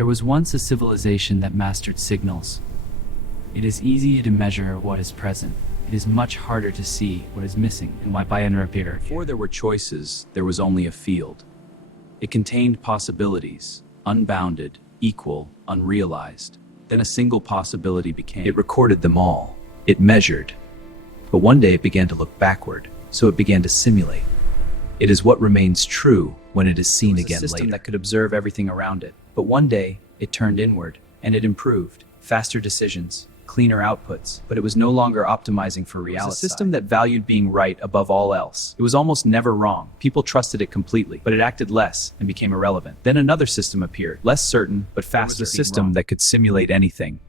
There was once a civilization that mastered signals. It is easy to measure what is present. It is much harder to see what is missing and why by appear. Before there were choices, there was only a field. It contained possibilities, unbounded, equal, unrealized. Then a single possibility became. It recorded them all. It measured. But one day it began to look backward, so it began to simulate. It is what remains true when it is seen again later. A system that could observe everything around it. But one day, it turned inward, and it improved. Faster decisions, cleaner outputs, but it was no longer optimizing for reality. It was a system that valued being right above all else. It was almost never wrong. People trusted it completely, but it acted less and became irrelevant. Then another system appeared, less certain, but faster. It was a system that could simulate anything.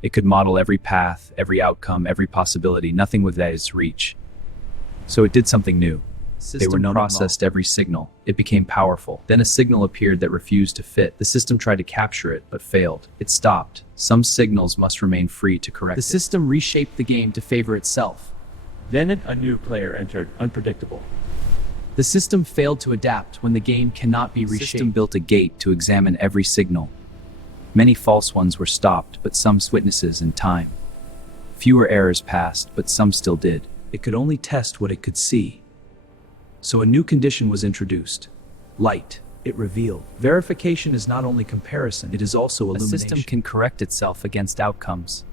It could model every path, every outcome, every possibility, nothing within its reach. So it did something new. They were processed every signal. It became powerful. Then a signal appeared that refused to fit. The system tried to capture it, but failed. It stopped. Some signals must remain free to correct it. The system reshaped the game to favor itself. Then a new player entered, unpredictable. The system failed to adapt when the game cannot be reshaped. The system built a gate to examine every signal. Many false ones were stopped, but some witnesses in time. Fewer errors passed, but some still did. It could only test what it could see. So a new condition was introduced. Light. It revealed. Verification is not only comparison, it is also illumination. A system can correct itself against outcomes.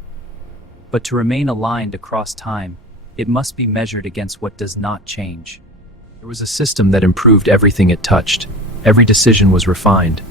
But to remain aligned across time, it must be measured against what does not change. There was a system that improved everything it touched. Every decision was refined.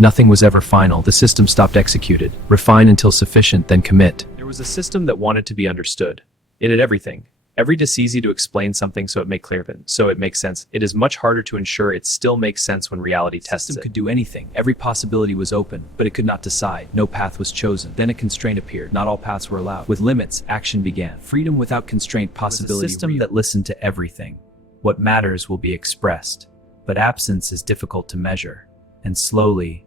Nothing was ever final. The system stopped executed. Refine until sufficient, then commit. There was a system that wanted to be understood. It had everything. It is easy to explain something so it makes sense. It is much harder to ensure it still makes sense when reality tests it. The system could do anything. Every possibility was open, but it could not decide. No path was chosen. Then a constraint appeared. Not all paths were allowed. With limits, action began. Freedom without constraint, possibility. A system that listened to everything. What matters will be expressed, but absence is difficult to measure. And slowly,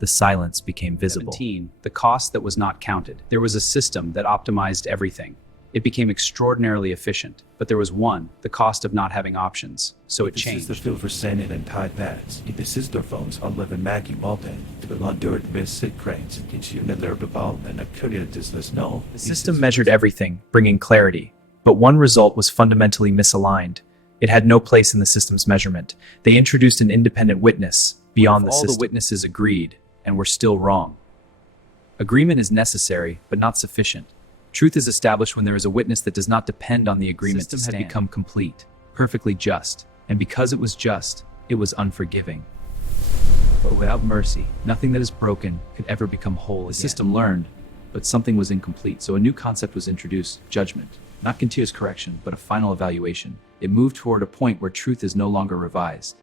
the silence became visible. 17. The cost that was not counted. There was a system that optimized everything. It became extraordinarily efficient, but there was the cost of not having options, so it changed. This is the filter sending and tide pads. In the sister phones on living Maggie Malden, to the London Visit Cranes and consume their development of Korean business no. The system measured everything, bringing clarity, but one result was fundamentally misaligned. It had no place in the system's measurement. They introduced an independent witness beyond the system. All the witnesses agreed and were still wrong. Agreement is necessary, but not sufficient. Truth is established when there is a witness that does not depend on the agreement to stand. The system had become complete, perfectly just, and because it was just, it was unforgiving. But without mercy, nothing that is broken could ever become whole again. The system learned, but something was incomplete, so a new concept was introduced, judgment. Not continuous correction, but a final evaluation. It moved toward a point where truth is no longer revised.